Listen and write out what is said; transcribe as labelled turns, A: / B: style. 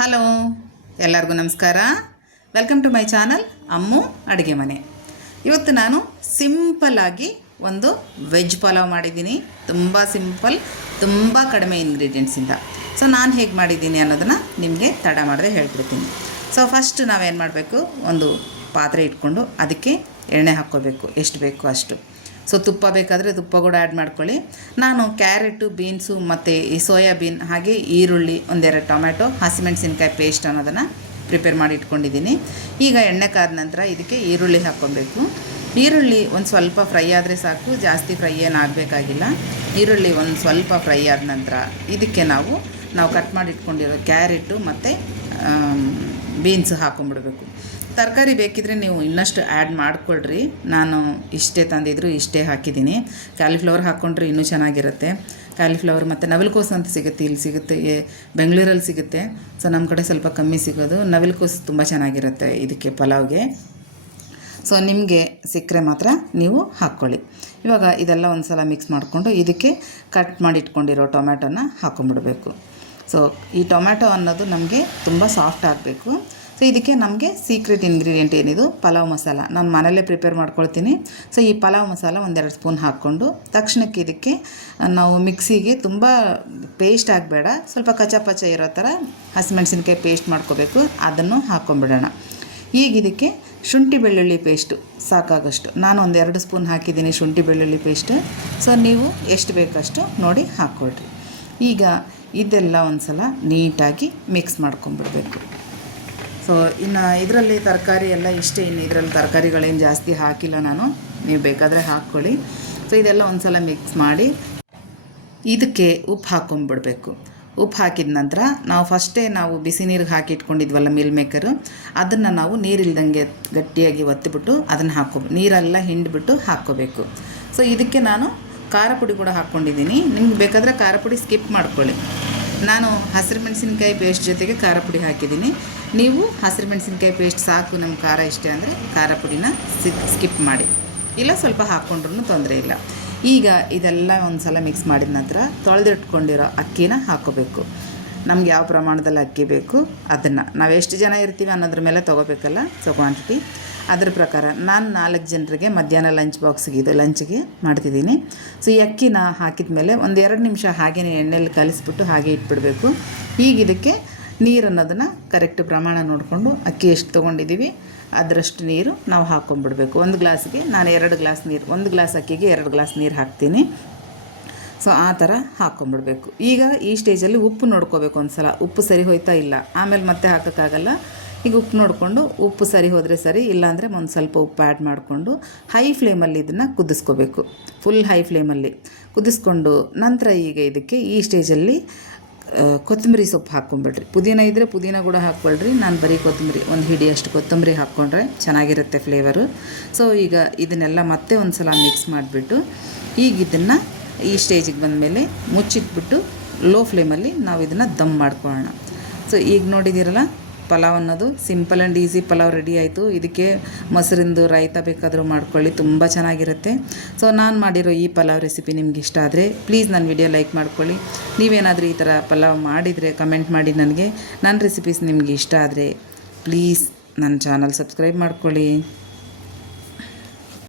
A: Hello, ಎಲ್ಲರಿಗೂ ನಮಸ್ಕಾರ. Welcome to my channel Ammu Aduge Mane. ಇವತ್ತು ನಾನು ಸಿಂಪಲ್ಲಾಗಿ ಒಂದು ವೆಜ್ ಪಲಾವ್ ಮಾಡಿದ್ದೀನಿ. ತುಂಬ ಸಿಂಪಲ್ ತುಂಬ ಕಡಿಮೆ ಇಂಗ್ರೀಡಿಯೆಂಟ್ಸಿಂದ ಸೊ ನಾನು ಹೇಗೆ ಮಾಡಿದ್ದೀನಿ ಅನ್ನೋದನ್ನು ನಿಮಗೆ ತಡ ಮಾಡದೆ ಹೇಳ್ಬಿಡ್ತೀನಿ. ಸೊ ಫಸ್ಟ್ ನಾವೇನು ಮಾಡಬೇಕು? ಒಂದು ಪಾತ್ರೆ ಇಟ್ಕೊಂಡು ಅದಕ್ಕೆ ಎಣ್ಣೆ ಹಾಕ್ಕೋಬೇಕು. ಎಷ್ಟು ಬೇಕು ಅಷ್ಟು. ಸೊ ತುಪ್ಪ ಬೇಕಾದರೆ ತುಪ್ಪ ಕೂಡ ಆ್ಯಡ್ ಮಾಡ್ಕೊಳ್ಳಿ. ನಾನು ಕ್ಯಾರೆಟು, ಬೀನ್ಸು ಮತ್ತು ಈ ಸೋಯಾಬೀನ್ ಹಾಗೆ ಈರುಳ್ಳಿ, ಒಂದೆರಡು ಟೊಮೆಟೊ ಹಸಿಮೆಣಸಿನ್ಕಾಯಿ ಪೇಸ್ಟ್ ಅನ್ನೋದನ್ನು ಪ್ರಿಪೇರ್ ಮಾಡಿ ಇಟ್ಕೊಂಡಿದ್ದೀನಿ. ಈಗ ಎಣ್ಣೆ ಕಾದ ನಂತರ ಇದಕ್ಕೆ ಈರುಳ್ಳಿ ಹಾಕ್ಕೊಬೇಕು. ಈರುಳ್ಳಿ ಒಂದು ಸ್ವಲ್ಪ ಫ್ರೈ ಆದರೆ ಸಾಕು, ಜಾಸ್ತಿ ಫ್ರೈ ಏನು ಆಗಬೇಕಾಗಿಲ್ಲ. ಈರುಳ್ಳಿ ಒಂದು ಸ್ವಲ್ಪ ಫ್ರೈ ಆದ ನಂತರ ಇದಕ್ಕೆ ನಾವು ನಾವು ಕಟ್ ಮಾಡಿ ಇಟ್ಕೊಂಡಿರೋ ಕ್ಯಾರೆಟು ಮತ್ತು ಬೀನ್ಸ್ ಹಾಕೊಂಡ್ಬಿಡ್ಬೇಕು ತರಕಾರಿ ಬೇಕಿದ್ರೆ ನೀವು ಇನ್ನಷ್ಟು ಆ್ಯಡ್ ಮಾಡ್ಕೊಳ್ರಿ. ನಾನು ಇಷ್ಟೇ ತಂದಿದ್ರು, ಇಷ್ಟೇ ಹಾಕಿದ್ದೀನಿ. ಕ್ಯಾಲಿಫ್ಲವರ್ ಹಾಕ್ಕೊಂಡ್ರೆ ಇನ್ನೂ ಚೆನ್ನಾಗಿರುತ್ತೆ. ಕ್ಯಾಲಿಫ್ಲವರ್ ಮತ್ತು ನವಿಲುಕೋಸು ಅಂತ ಸಿಗುತ್ತೆ, ಇಲ್ಲಿ ಸಿಗುತ್ತೆ ಬೆಂಗಳೂರಲ್ಲಿ ಸಿಗುತ್ತೆ. ಸೊ ನಮ್ಮ ಕಡೆ ಸ್ವಲ್ಪ ಕಮ್ಮಿ ಸಿಗೋದು. ನವಿಲುಕೋಸು ತುಂಬ ಚೆನ್ನಾಗಿರುತ್ತೆ ಇದಕ್ಕೆ ಪಲಾವ್ಗೆ. ಸೊ ನಿಮಗೆ ಸಿಕ್ಕರೆ ಮಾತ್ರ ನೀವು ಹಾಕ್ಕೊಳ್ಳಿ. ಇವಾಗ ಇದೆಲ್ಲ ಒಂದು ಸಲ ಮಿಕ್ಸ್ ಮಾಡಿಕೊಂಡು ಇದಕ್ಕೆ ಕಟ್ ಮಾಡಿಟ್ಕೊಂಡಿರೋ ಟೊಮ್ಯಾಟೋನ ಹಾಕೊಂಡ್ಬಿಡ್ಬೇಕು. ಸೊ ಈ ಟೊಮ್ಯಾಟೊ ಅನ್ನೋದು ನಮಗೆ ತುಂಬ ಸಾಫ್ಟ್ ಆಗಬೇಕು. ಸೊ ಇದಕ್ಕೆ ನಮಗೆ ಸೀಕ್ರೆಟ್ ಇಂಗ್ರೀಡಿಯೆಂಟ್ ಏನಿದು? ಪಲಾವ್ ಮಸಾಲ. ನಾನು ಮನೆಯಲ್ಲೇ ಪ್ರಿಪೇರ್ ಮಾಡ್ಕೊಳ್ತೀನಿ. ಸೊ ಈ ಪಲಾವ್ ಮಸಾಲ ಒಂದೆರಡು ಸ್ಪೂನ್ ಹಾಕ್ಕೊಂಡು, ತಕ್ಷಣಕ್ಕೆ ಇದಕ್ಕೆ ನಾವು ಮಿಕ್ಸಿಗೆ ತುಂಬ ಪೇಸ್ಟ್ ಆಗಬೇಡ. ಸ್ವಲ್ಪ ಕಚ್ಚಾ ಪಚ್ಚ ಇರೋ ಥರ ಹಸಿಮೆಣಸಿನ್ಕಾಯಿ ಪೇಸ್ಟ್ ಮಾಡ್ಕೋಬೇಕು. ಅದನ್ನು ಹಾಕ್ಕೊಂಬಿಡೋಣ ಈಗ ಇದಕ್ಕೆ ಶುಂಠಿ ಬೆಳ್ಳುಳ್ಳಿ ಪೇಸ್ಟು ಸಾಕಾಗಷ್ಟು. ನಾನು ಒಂದು ಎರಡು ಸ್ಪೂನ್ ಹಾಕಿದ್ದೀನಿ ಶುಂಠಿ ಬೆಳ್ಳುಳ್ಳಿ ಪೇಸ್ಟ್ ಸೊ ನೀವು ಎಷ್ಟು ಬೇಕಷ್ಟು ನೋಡಿ ಹಾಕ್ಕೊಳ್ರಿ. ಈಗ ಇದೆಲ್ಲ ಒಂದು ಸಲ ನೀಟಾಗಿ ಮಿಕ್ಸ್ ಮಾಡ್ಕೊಂಬಿಡ್ಬೇಕು. ಸೊ ಇನ್ನು ಇದರಲ್ಲಿ ತರಕಾರಿ ಎಲ್ಲ ಇಷ್ಟೇ. ಇನ್ನು ಇದರಲ್ಲಿ ತರಕಾರಿಗಳೇನು ಜಾಸ್ತಿ ಹಾಕಿಲ್ಲ ನಾನು. ನೀವು ಬೇಕಾದರೆ ಹಾಕ್ಕೊಳ್ಳಿ. ಸೊ ಇದೆಲ್ಲ ಒಂದು ಸಲ ಮಿಕ್ಸ್ ಮಾಡಿ ಇದಕ್ಕೆ ಉಪ್ಪು ಹಾಕ್ಕೊಂಬಿಡ್ಬೇಕು ಉಪ್ಪು ಹಾಕಿದ ನಂತರ ನಾವು ಫಸ್ಟೇ ನಾವು ಬಿಸಿ ನೀರಿಗೆ ಹಾಕಿ ಇಟ್ಕೊಂಡಿದ್ವಲ್ಲ ಮಿಲ್ ಮೇಕರು ಅದನ್ನು ನಾವು ನೀರಿಲ್ದಂಗೆ ಗಟ್ಟಿಯಾಗಿ ಒತ್ತಿಬಿಟ್ಟು ಅದನ್ನು ಹಾಕೋ ನೀರೆಲ್ಲ ಹಿಂಡಿಬಿಟ್ಟು ಹಾಕ್ಕೋಬೇಕು. ಸೊ ಇದಕ್ಕೆ ನಾನು ಖಾರ ಪುಡಿ ಕೂಡ ಹಾಕ್ಕೊಂಡಿದ್ದೀನಿ. ನಿಮ್ಗೆ ಬೇಕಾದರೆ ಖಾರ ಪುಡಿ ಸ್ಕಿಪ್ ಮಾಡ್ಕೊಳ್ಳಿ. ನಾನು ಹಸಿರು ಮೆಣಸಿನಕಾಯಿ ಪೇಸ್ಟ್ ಜೊತೆಗೆ ಖಾರ ಪುಡಿ ಹಾಕಿದ್ದೀನಿ. ನೀವು ಹಸಿರು ಮೆಣಸಿನ್ಕಾಯಿ ಪೇಸ್ಟ್ ಸಾಕು ನಮ್ಮ ಖಾರ ಇಷ್ಟೇ ಅಂದರೆ ಖಾರ ಪುಡಿನ ಸ್ಕಿಪ್ ಮಾಡಿ. ಇಲ್ಲ ಸ್ವಲ್ಪ ಹಾಕ್ಕೊಂಡ್ರೂ ತೊಂದರೆ ಇಲ್ಲ. ಈಗ ಇದೆಲ್ಲ ಒಂದು ಸಲ ಮಿಕ್ಸ್ ಮಾಡಿದ ನಂತರ ತೊಳೆದಿಟ್ಕೊಂಡಿರೋ ಅಕ್ಕಿನ ಹಾಕೋಬೇಕು. ನಮ್ಗೆ ಯಾವ ಪ್ರಮಾಣದಲ್ಲಿ ಅಕ್ಕಿ ಬೇಕು ಅದನ್ನು. ನಾವು ಎಷ್ಟು ಜನ ಇರ್ತೀವಿ ಅನ್ನೋದ್ರ ಮೇಲೆ ತೊಗೋಬೇಕಲ್ಲ ಸೊ ಕ್ವಾಂಟಿಟಿ ಅದ್ರ ಪ್ರಕಾರ ನಾನು ನಾಲ್ಕು ಜನರಿಗೆ ಮಧ್ಯಾಹ್ನ ಲಂಚ್ ಬಾಕ್ಸ್ಗೆ ಇದು ಲಂಚ್ಗೆ ಮಾಡ್ತಿದ್ದೀನಿ. ಸೊ ಈ ಅಕ್ಕಿನ ಹಾಕಿದ ಮೇಲೆ ಒಂದು ಎರಡು ನಿಮಿಷ ಹಾಗೇ ಎಣ್ಣೆಯಲ್ಲಿ ಕಲಿಸ್ಬಿಟ್ಟು ಹಾಗೆ ಇಟ್ಬಿಡಬೇಕು. ಈಗ ಇದಕ್ಕೆ ನೀರು ಅನ್ನೋದನ್ನು ಕರೆಕ್ಟ್ ಪ್ರಮಾಣ ನೋಡಿಕೊಂಡು ಅಕ್ಕಿ ಎಷ್ಟು ತೊಗೊಂಡಿದ್ದೀವಿ ಅದರಷ್ಟು ನೀರು ನಾವು ಹಾಕ್ಕೊಂಡ್ಬಿಡ್ಬೇಕು ಒಂದು ಗ್ಲಾಸ್ಗೆ ನಾನು ಎರಡು ಗ್ಲಾಸ್ ನೀರು, ಒಂದು ಗ್ಲಾಸ್ ಅಕ್ಕಿಗೆ ಎರಡು ಗ್ಲಾಸ್ ನೀರು ಹಾಕ್ತೀನಿ. ಸೊ ಆ ಥರ ಹಾಕ್ಕೊಂಡ್ಬಿಡ್ಬೇಕು ಈಗ ಈ ಸ್ಟೇಜಲ್ಲಿ ಉಪ್ಪು ನೋಡ್ಕೋಬೇಕು ಒಂದು ಸಲ ಉಪ್ಪು ಸರಿ ಹೋಯ್ತಾ ಇಲ್ಲ. ಆಮೇಲೆ ಮತ್ತೆ ಹಾಕೋಕ್ಕಾಗಲ್ಲ. ಈಗ ಉಪ್ಪು ನೋಡಿಕೊಂಡು ಉಪ್ಪು ಸರಿ ಹೋದರೆ ಸರಿ, ಇಲ್ಲಾಂದರೆ ಒಂದು ಸ್ವಲ್ಪ ಉಪ್ಪು ಆ್ಯಡ್ ಮಾಡಿಕೊಂಡು ಹೈ ಫ್ಲೇಮಲ್ಲಿ ಇದನ್ನು ಕುದಿಸ್ಕೋಬೇಕು. ಫುಲ್ ಹೈ ಫ್ಲೇಮಲ್ಲಿ. ಕುದಿಸ್ಕೊಂಡು ನಂತರ ಈಗ ಇದಕ್ಕೆ ಈ ಸ್ಟೇಜಲ್ಲಿ ಕೊತ್ತಂಬರಿ ಸೊಪ್ಪು ಹಾಕ್ಕೊಂಬಿಡ್ರಿ ಪುದೀನ ಇದ್ದರೆ ಪುದೀನ ಕೂಡ ಹಾಕ್ಕೊಳ್ರಿ. ನಾನು ಬರೀ ಕೊತ್ತಂಬರಿ, ಒಂದು ಹಿಡಿಯಷ್ಟು ಕೊತ್ತಂಬರಿ ಹಾಕ್ಕೊಂಡ್ರೆ ಚೆನ್ನಾಗಿರುತ್ತೆ ಫ್ಲೇವರು ಸೊ ಈಗ ಇದನ್ನೆಲ್ಲ ಮತ್ತೆ ಒಂದು ಸಲ ಮಿಕ್ಸ್ ಮಾಡಿಬಿಟ್ಟು ಈಗ ಇದನ್ನು ಈ ಸ್ಟೇಜಿಗೆ ಬಂದಮೇಲೆ ಮುಚ್ಚಿಟ್ಬಿಟ್ಟು ಲೋ ಫ್ಲೇಮಲ್ಲಿ ನಾವು ಇದನ್ನು ದಮ್ ಮಾಡ್ಕೊಳ್ಳೋಣ. ಸೊ, ಈಗ ನೋಡಿದ್ದೀರಲ್ಲ, ಪಲಾವ್ ಅನ್ನೋದು simple and easy pulao ready ಆಯಿತು. ಇದಕ್ಕೆ ಮೊಸರಿಂದು ರೈತ ಬೇಕಾದರೂ ಮಾಡ್ಕೊಳ್ಳಿ, ತುಂಬ ಚೆನ್ನಾಗಿರುತ್ತೆ. ಸೊ, ನಾನು ಮಾಡಿರೋ ಈ ಪಲಾವ್ ರೆಸಿಪಿ ನಿಮ್ಗೆ ಇಷ್ಟ ಆದರೆ ಪ್ಲೀಸ್ ನನ್ನ ವಿಡಿಯೋ ಲೈಕ್ ಮಾಡ್ಕೊಳ್ಳಿ. ನೀವೇನಾದರೂ ಈ ಥರ ಪಲಾವ್ ಮಾಡಿದರೆ ಕಮೆಂಟ್ ಮಾಡಿ ನನಗೆ. ನನ್ನ ರೆಸಿಪೀಸ್ ನಿಮಗೆ ಇಷ್ಟ ಆದರೆ ಪ್ಲೀಸ್ ನನ್ನ ಚಾನಲ್ ಸಬ್ಸ್ಕ್ರೈಬ್ ಮಾಡ್ಕೊಳ್ಳಿ.